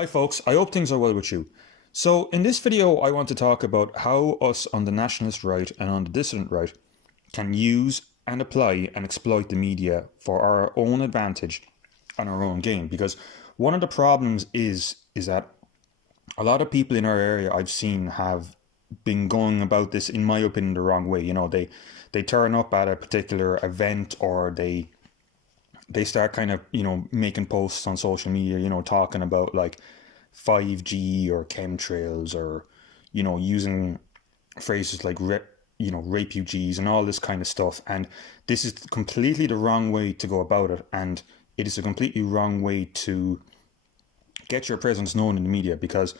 Hi folks, I hope things are well with you. So in this video I want to talk about how us on the nationalist right and on the dissident right can use and apply and exploit the media for our own advantage and our own gain. Because one of the problems is that a lot of people in our area I've seen have been going about this, in my opinion, the wrong way. They turn up at a particular event, or they start kind of, making posts on social media, talking about like 5G or chemtrails, or, using phrases like, refugees and all this kind of stuff. And this is completely the wrong way to go about it. And it is a completely wrong way to get your presence known in the media, because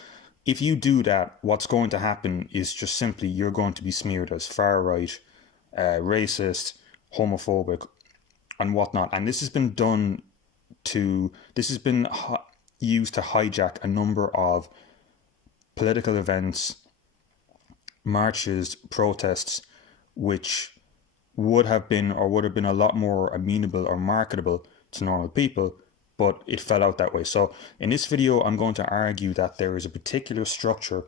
if you do that, what's going to happen is just simply you're going to be smeared as far right, racist, homophobic, and whatnot. And this has been used to hijack a number of political events, marches, protests, which would have been a lot more amenable or marketable to normal people, but it fell out that way. So in this video, I'm going to argue that there is a particular structure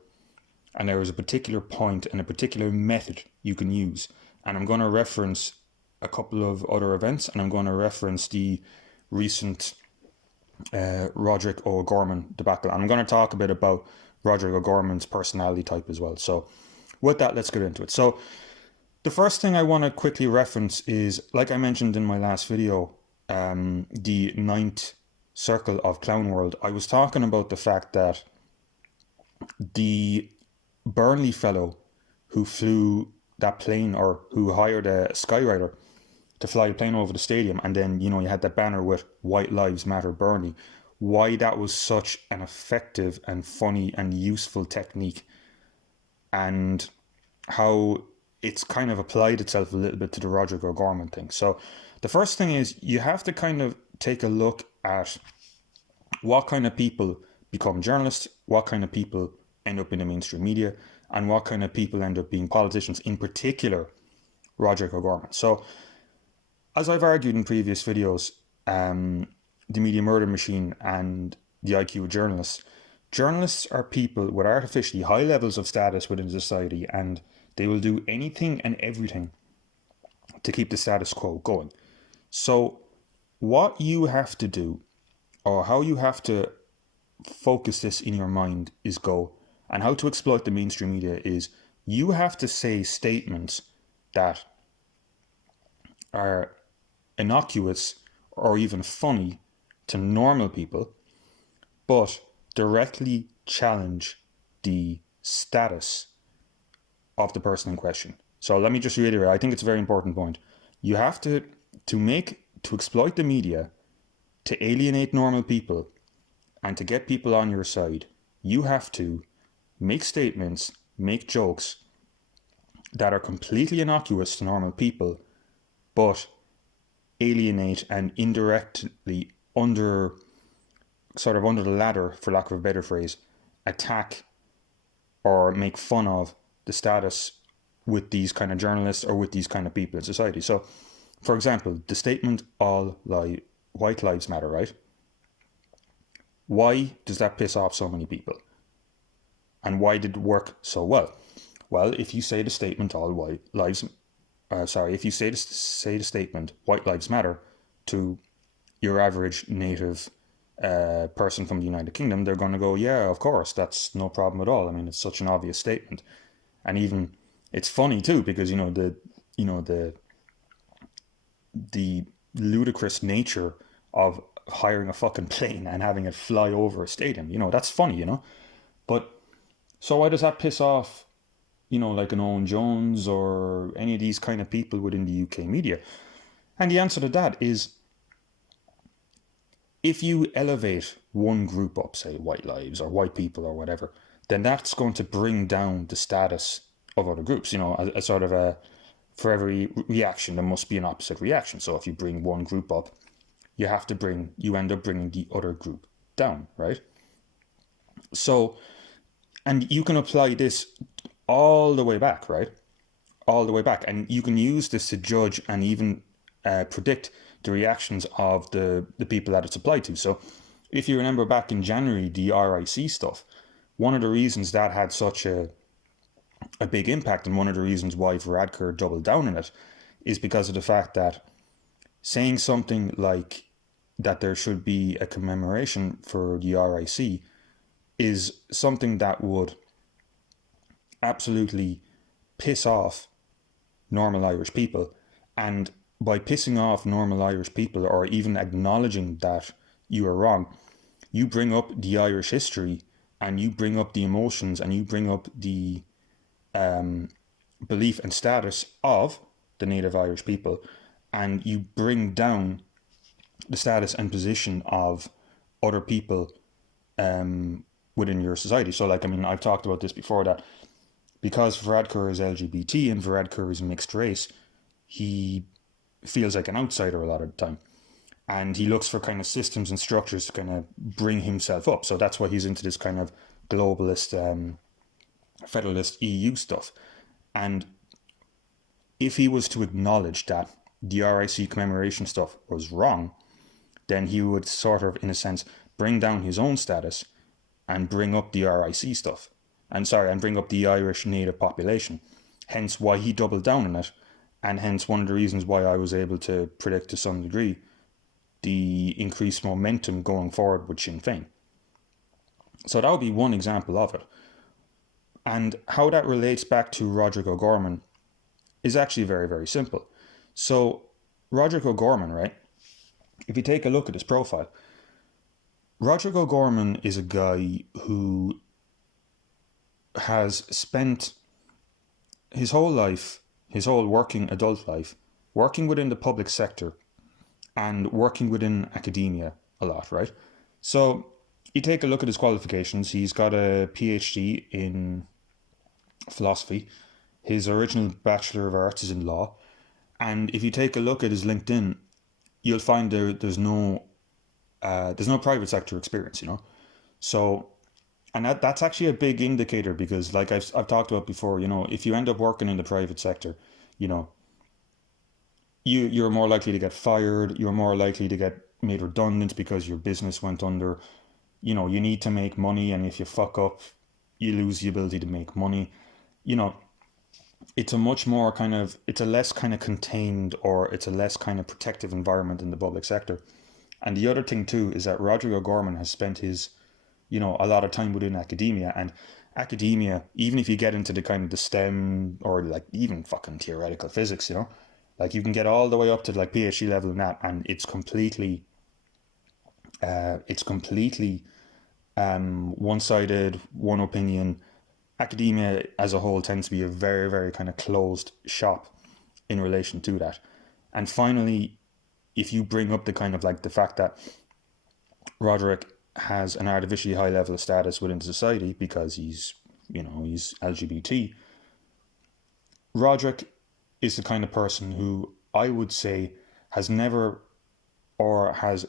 and there is a particular point and a particular method you can use. And I'm going to reference a couple of other events, and I'm going to reference the recent Roderic O Gorman debacle. And I'm going to talk a bit about Roderic O Gorman's personality type as well. So with that, let's get into it. So the first thing I want to quickly reference is, like I mentioned in my last video, the ninth circle of Clown World. I was talking about the fact that the Burnley fellow who flew that plane, or who hired a skywriter to fly a plane over the stadium, and then you had that banner with White Lives Matter Burnley, why that was such an effective and funny and useful technique, and how it's kind of applied itself a little bit to the Roderic O Gorman thing. So the first thing is, you have to kind of take a look at what kind of people become journalists, what kind of people end up in the mainstream media, and what kind of people end up being politicians, in particular Roderic O Gorman. So as I've argued in previous videos, the media murder machine and the IQ of journalists are people with artificially high levels of status within society, and they will do anything and everything to keep the status quo going. So what you have to do, or how you have to focus this in your mind, is and how to exploit the mainstream media is, you have to say statements that are innocuous or even funny to normal people, but directly challenge the status of the person in question. So let me just reiterate, I think it's a very important point. You have to exploit the media to alienate normal people and to get people on your side. You have to make statements, make jokes that are completely innocuous to normal people, but alienate and indirectly under the ladder, for lack of a better phrase, attack or make fun of the status with these kind of journalists or with these kind of people in society. So, for example, the statement White Lives Matter, right? Why does that piss off so many people? And why did it work so well? Well, if you say the statement if you say the statement White Lives Matter to your average native person from the United Kingdom, they're going to go, yeah, of course, that's no problem at all. I mean, it's such an obvious statement. And even it's funny too, because the ludicrous nature of hiring a fucking plane and having it fly over a stadium, that's funny, But so why does that piss off, like an Owen Jones or any of these kind of people within the UK media? And the answer to that is, if you elevate one group up, say white lives or white people or whatever, then that's going to bring down the status of other groups. For every reaction, there must be an opposite reaction. So if you bring one group up, you end up bringing the other group down, right? So, and you can apply this all the way back, right? All the way back. And you can use this to judge and even predict the reactions of the people that it's applied to. So if you remember back in January, the RIC stuff, one of the reasons that had such a big impact, and one of the reasons why Varadkar doubled down on it, is because of the fact that saying something like that there should be a commemoration for the RIC is something that would absolutely piss off normal Irish people. And by pissing off normal Irish people, or even acknowledging that you are wrong, you bring up the Irish history, and you bring up the emotions, and you bring up the belief and status of the native Irish people, and you bring down the status and position of other people within your society. So, like, I mean, I've talked about this before, that because Varadkar is LGBT and Varadkar is mixed race, he feels like an outsider a lot of the time. And he looks for kind of systems and structures to kind of bring himself up. So that's why he's into this kind of globalist, federalist EU stuff. And if he was to acknowledge that the RIC commemoration stuff was wrong, then he would sort of, in a sense, bring down his own status and bring up the RIC stuff. And bring up the Irish native population. Hence why he doubled down on it. And hence one of the reasons why I was able to predict to some degree the increased momentum going forward with Sinn Féin. So that would be one example of it. And how that relates back to Roderic O Gorman is actually very, very simple. So Roderic O Gorman, right? If you take a look at his profile, Roderic O Gorman is a guy who has spent his whole life, his whole working adult life, working within the public sector and working within academia a lot, right? So you take a look at his qualifications. He's got a PhD in philosophy. His original Bachelor of Arts is in law. And if you take a look at his LinkedIn, you'll find there's no private sector experience, you know? So, and that's actually a big indicator, because like I've talked about before, you know, if you end up working in the private sector, you know, you're more likely to get fired, you're more likely to get made redundant because your business went under. You know, you need to make money, and if you fuck up, you lose the ability to make money. You know, it's a less kind of contained, or it's a less kind of protective environment in the public sector. And the other thing too is that Roderic O Gorman has spent his, you know, a lot of time within academia, and academia, even if you get into the kind of the STEM, or like even fucking theoretical physics, you know, like you can get all the way up to like PhD level in that, and it's completely one-sided, one opinion. Academia as a whole tends to be a very, very kind of closed shop in relation to that. And finally, if you bring up the kind of like the fact that Roderic has an artificially high level of status within society because he's LGBT, Roderic is the kind of person who I would say has never, or has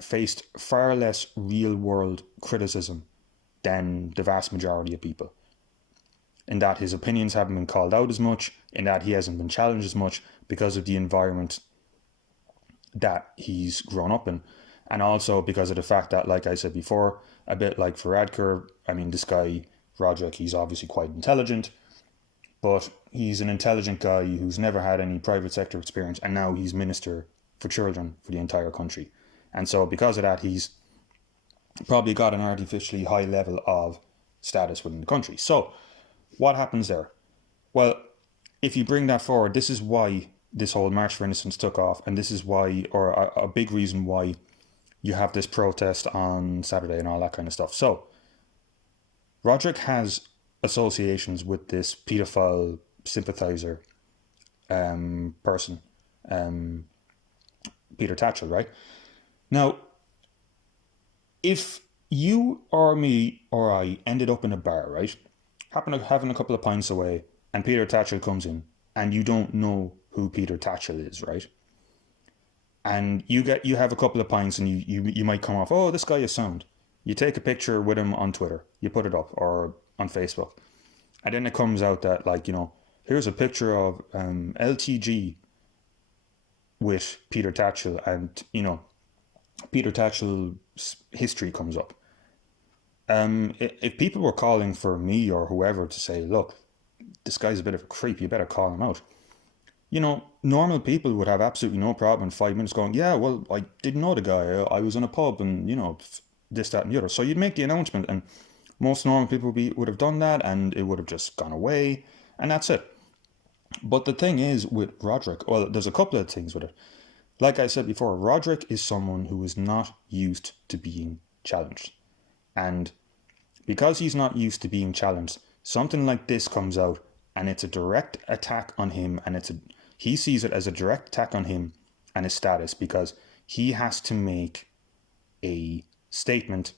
faced far less real world criticism than the vast majority of people. In that his opinions haven't been called out as much, in that he hasn't been challenged as much because of the environment that he's grown up in. And also because of the fact that, like I said before, a bit like Varadkar, I mean, this guy, Roderic, he's obviously quite intelligent, but he's an intelligent guy who's never had any private sector experience, and now he's Minister for Children for the entire country. And so because of that, he's probably got an artificially high level of status within the country. So what happens there? Well, if you bring that forward, this is why this whole March for Innocence took off, and this is why, or a big reason why you have this protest on Saturday and all that kind of stuff. So Roderic has associations with this paedophile sympathizer person, Peter Tatchell, right? Now, if you or me or I ended up in a bar, right, having a couple of pints away, and Peter Tatchell comes in, and you don't know who Peter Tatchell is, right? And you have a couple of pints, and you might come off, oh, this guy is sound. You take a picture with him on Twitter, you put it up, or on Facebook, and then it comes out that, like, you know, here's a picture of LTG with Peter Tatchell, and, you know, Peter Tatchell's history comes up. If people were calling for me or whoever to say, look, this guy's a bit of a creep, you better call him out. Normal people would have absolutely no problem in 5 minutes going, yeah, well, I didn't know the guy. I was in a pub and, this, that, and the other. So you'd make the announcement, and most normal people would have done that, and it would have just gone away, and that's it. But the thing is with Roderic, well, there's a couple of things with it. Like I said before, Roderic is someone who is not used to being challenged. And because he's not used to being challenged, something like this comes out and it's a direct attack on him, and he sees it as a direct attack on him and his status, because he has to make a statement,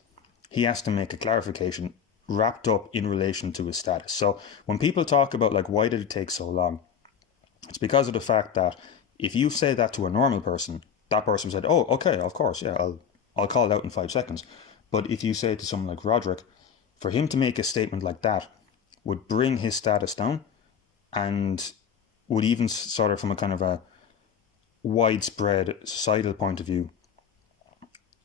he has to make a clarification wrapped up in relation to his status. So when people talk about like, why did it take so long, it's because of the fact that if you say that to a normal person, that person said, oh, okay, of course, yeah, I'll call it out in 5 seconds. But if you say it to someone like Roderic, for him to make a statement like that would bring his status down, and would even sort of, from a kind of a widespread societal point of view,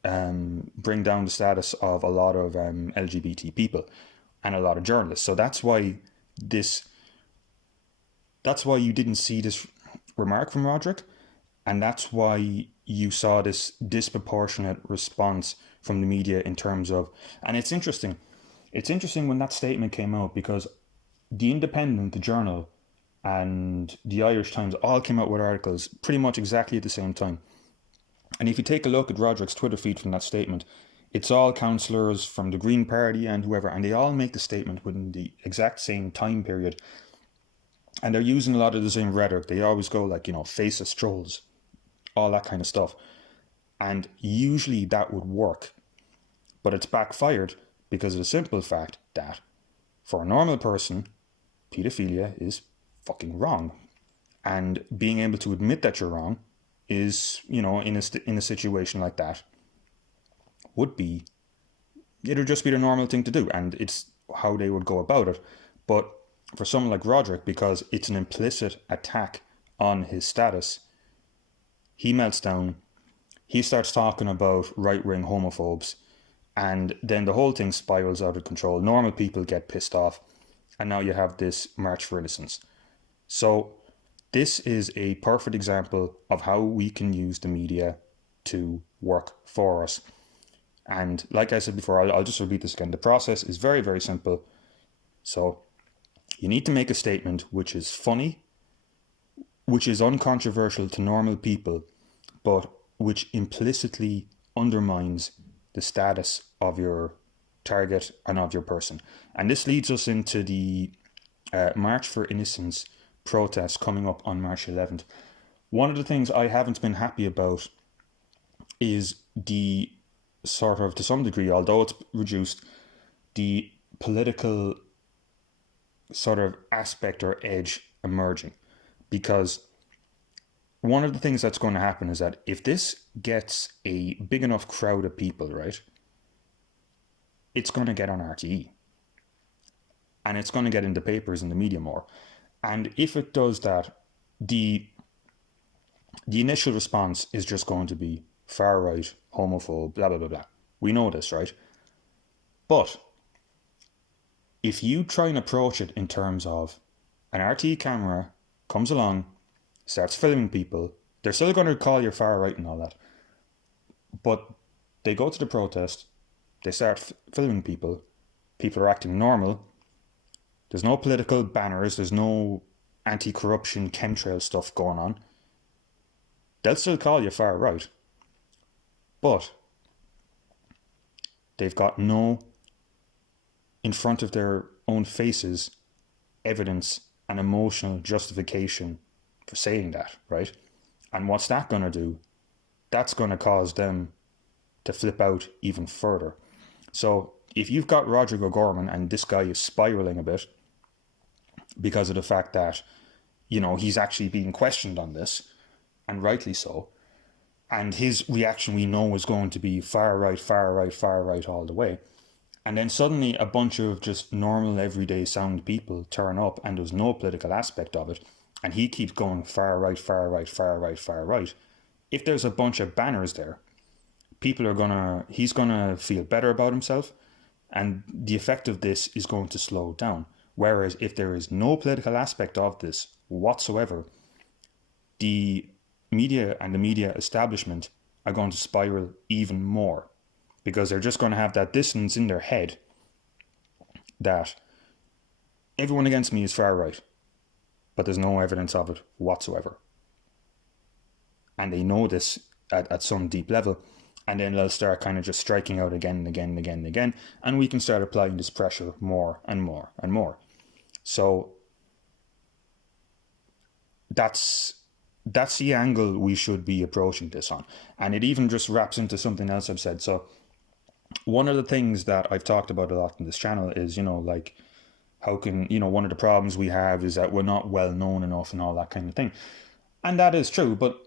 bring down the status of a lot of LGBT people and a lot of journalists. So that's why you didn't see this remark from Roderic, and that's why you saw this disproportionate response from the media in terms of, and it's interesting when that statement came out, because The Independent, the Journal, and the Irish Times all came out with articles pretty much exactly at the same time. And if you take a look at Roderic's Twitter feed from that statement, it's all councillors from the Green Party and whoever, and they all make the statement within the exact same time period. And they're using a lot of the same rhetoric. They always go like, fascist trolls, all that kind of stuff. And usually that would work. But it's backfired because of the simple fact that for a normal person, pedophilia is fucking wrong. And being able to admit that you're wrong is, in a situation like that, it'd just be the normal thing to do, and it's how they would go about it. But for someone like Roderic, because it's an implicit attack on his status, he melts down, he starts talking about right-wing homophobes, and then the whole thing spirals out of control. Normal people get pissed off, and now you have this March for Innocence. So this is a perfect example of how we can use the media to work for us. And like I said before, I'll just repeat this again. The process is very, very simple. So you need to make a statement which is funny, which is uncontroversial to normal people, but which implicitly undermines the status of your target and of your person. And this leads us into the March for Innocence protest coming up on March 11th. One of the things I haven't been happy about is the sort of, to some degree, although it's reduced, the political sort of aspect or edge emerging. Because one of the things that's going to happen is that if this gets a big enough crowd of people, right, it's going to get on RTE. And it's going to get in the papers and the media more. And if it does that, the initial response is just going to be far right, homophobe, blah, blah, blah, blah. We know this, right? But if you try and approach it in terms of an RTE camera comes along, starts filming people, they're still going to call you far right and all that. But they go to the protest, they start filming people are acting normal, there's no political banners, there's no anti-corruption chemtrail stuff going on, they'll still call you far right. But they've got no, in front of their own faces, evidence and emotional justification for saying that, right? And what's that going to do? That's going to cause them to flip out even further. So if you've got Roderic O Gorman and this guy is spiraling a bit because of the fact that, he's actually being questioned on this, and rightly so, and his reaction we know is going to be far right, far right, far right all the way. And then suddenly a bunch of just normal, everyday sound people turn up and there's no political aspect of it. And he keeps going far right, far right, far right, far right. If there's a bunch of banners there, he's gonna feel better about himself, and the effect of this is going to slow down. Whereas if there is no political aspect of this whatsoever, the media and the media establishment are going to spiral even more, because they're just going to have that dissonance in their head that everyone against me is far right, but there's no evidence of it whatsoever. And they know this at some deep level, and then they'll start kind of just striking out again and again and again and again, and we can start applying this pressure more and more and more. So that's the angle we should be approaching this on. And it even just wraps into something else I've said. So one of the things that I've talked about a lot in this channel is, like, how can, one of the problems we have is that we're not well known enough and all that kind of thing. And that is true, but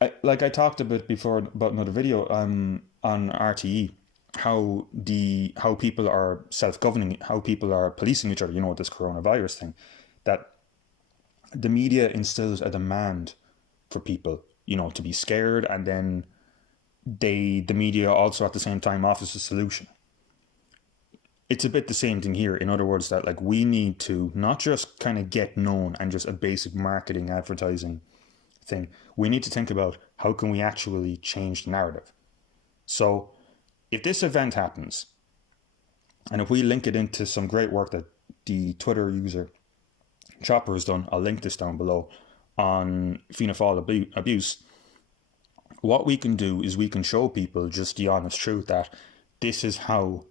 I talked a bit before about another video on RTE, how people are self-governing, how people are policing each other, this coronavirus thing, that the media instills a demand for people, to be scared, and then the media also at the same time offers a solution. It's a bit the same thing here. In other words, that like we need to not just kind of get known and just a basic marketing advertising thing. We need to think about how can we actually change the narrative. So if this event happens, and if we link it into some great work that the Twitter user Chopper has done, I'll link this down below, on phenophile abuse, what we can do is we can show people just the honest truth that this is how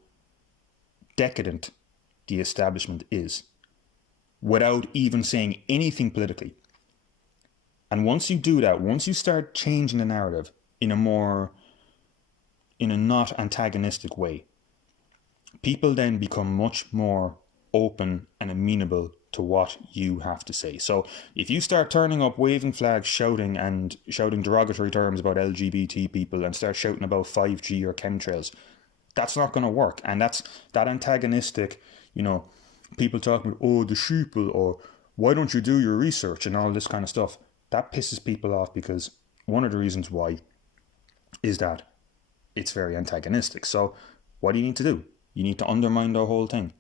decadent the establishment is, without even saying anything politically. And once you do that, once you start changing the narrative in a not antagonistic way, people then become much more open and amenable to what you have to say. So if you start turning up, waving flags, shouting derogatory terms about LGBT people, and start shouting about 5G or chemtrails, that's not going to work. And that's that antagonistic, people talking about, oh, the sheeple, or why don't you do your research and all this kind of stuff. That pisses people off, because one of the reasons why is that it's very antagonistic. So what do you need to do? You need to undermine the whole thing.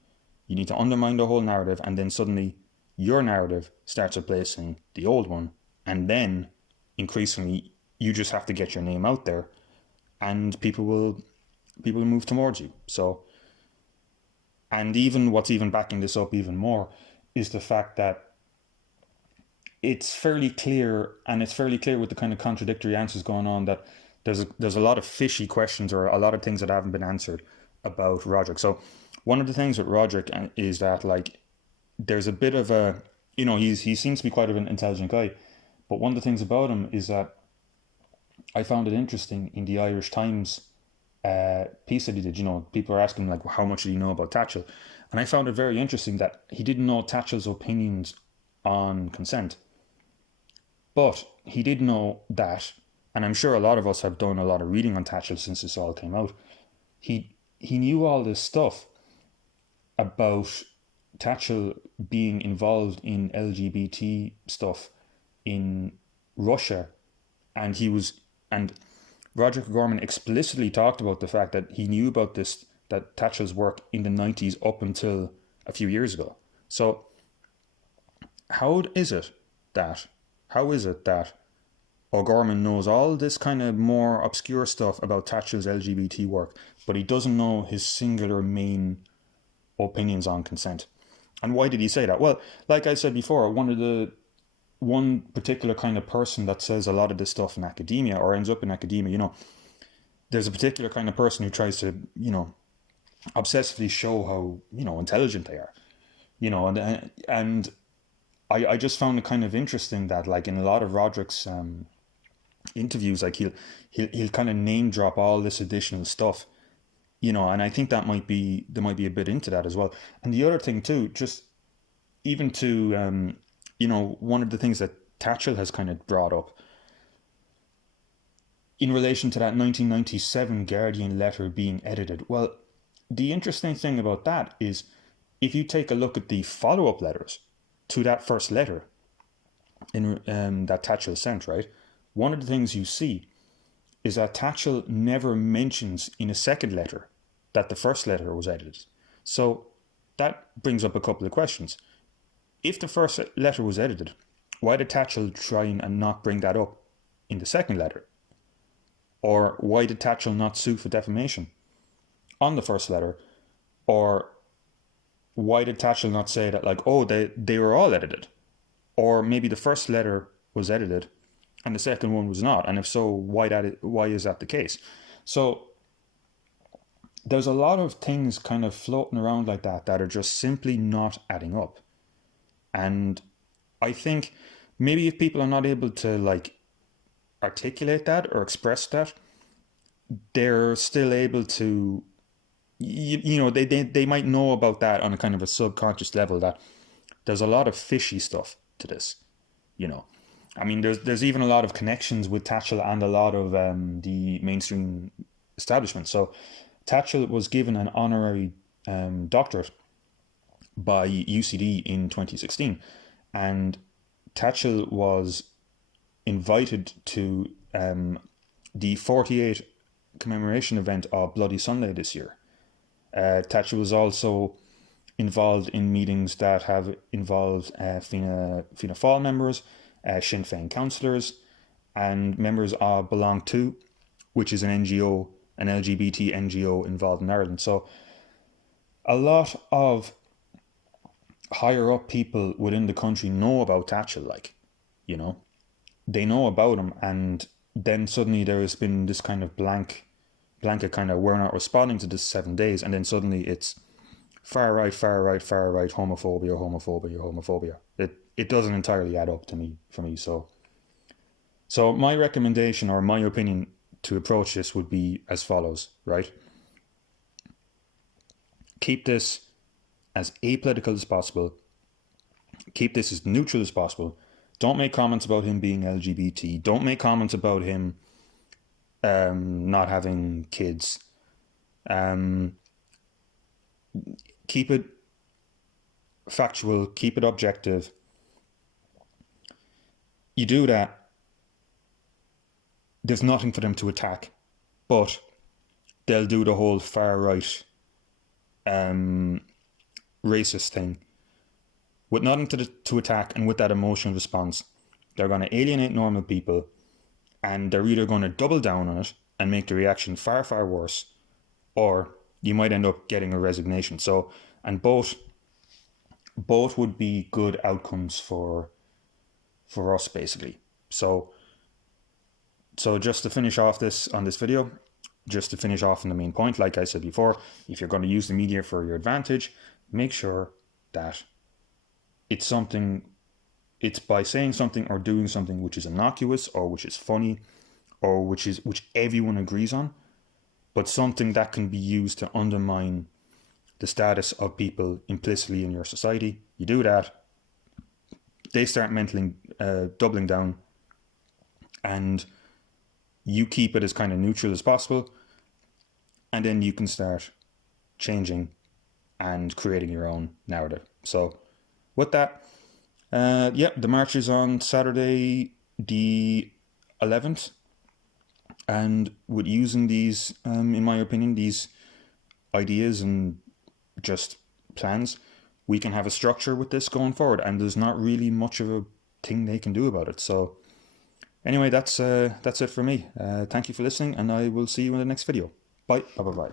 You need to undermine the whole narrative, and then suddenly your narrative starts replacing the old one, and then increasingly you just have to get your name out there, and people will move towards you. So, and even what's even backing this up even more is the fact that it's fairly clear, and it's fairly clear with the kind of contradictory answers going on, that there's a lot of fishy questions, or a lot of things that haven't been answered about Roderic. So one of the things with Roderic is that, like, there's a bit of a, he seems to be quite an intelligent guy, but one of the things about him is that I found it interesting in the Irish Times piece that he did. People are asking, like, how much did he know about Thatchell? And I found it very interesting that he didn't know Thatchell's opinions on consent. But he did know that, and I'm sure a lot of us have done a lot of reading on Thatchell since this all came out, he knew all this stuff about Thatchell being involved in LGBT stuff in Russia, and Roderic O Gorman explicitly talked about the fact that he knew about this, that Thatchell's work in the 90s up until a few years ago. So how is it that O'Gorman knows all this kind of more obscure stuff about Thatchell's LGBT work, but he doesn't know his singular main opinions on consent? And why did he say that? Well, like I said before, one particular kind of person that says a lot of this stuff in academia, or ends up in academia, there's a particular kind of person who tries to, obsessively show how, intelligent they are, and I just found it kind of interesting that, like, in a lot of Roderic's interviews, like, he'll kind of name drop all this additional stuff, and I think there might be a bit into that as well. And the other thing too, just even to one of the things that Thatchell has kind of brought up in relation to that 1997 Guardian letter being edited. Well, the interesting thing about that is, if you take a look at the follow-up letters to that first letter in that Thatchell sent, right, one of the things you see is that Tatchell never mentions in a second letter that the first letter was edited. So that brings up a couple of questions. If the first letter was edited, why did Tatchell try and not bring that up in the second letter? Or why did Tatchell not sue for defamation on the first letter? Or why did Tatchell not say that, like, oh, they were all edited? Or maybe the first letter was edited and the second one was not. And if so, why is that the case? So there's a lot of things kind of floating around like that are just simply not adding up. And I think maybe if people are not able to like articulate that or express that, they're still able to, you know, they might know about that on a kind of a subconscious level, that there's a lot of fishy stuff to this, you know. I mean, there's even a lot of connections with Tatchell and a lot of the mainstream establishment. So Tatchell was given an honorary doctorate by UCD in 2016, and Tatchell was invited to the 48 commemoration event of Bloody Sunday this year. Tatchell was also involved in meetings that have involved Fianna Fáil members, Sinn Féin councillors, and members of Belong To, which is an NGO, an LGBT NGO involved in Ireland. So a lot of higher up people within the country know about Tatchell, like, you know, they know about him, and then suddenly there has been this kind of blanket kind of, we're not responding to this 7 days, and then suddenly it's far right, homophobia. It doesn't entirely add up for me. So my recommendation, or my opinion to approach this, would be as follows, right? Keep this as apolitical as possible. Keep this as neutral as possible. Don't make comments about him being LGBT. Don't make comments about him not having kids. Keep it factual. Keep it objective. You do that, there's nothing for them to attack, but they'll do the whole far right racist thing with nothing to attack, and with that emotional response they're going to alienate normal people, and they're either going to double down on it and make the reaction far, far worse, or you might end up getting a resignation. So, and both would be good outcomes for us, basically. So just to finish off on this video, just to finish off on the main point, like I said before, if you're going to use the media for your advantage, make sure that it's by saying something or doing something which is innocuous, or which is funny, or which everyone agrees on, but something that can be used to undermine the status of people implicitly in your society. You do that, they start mentally doubling down, and you keep it as kind of neutral as possible, and then you can start changing and creating your own narrative. So with that, the march is on Saturday the 11th, and with using these, in my opinion, these ideas and just plans, we can have a structure with this going forward, and there's not really much of a thing they can do about it. So anyway, that's it for me. Thank you for listening, and I will see you in the next video. Bye. Bye.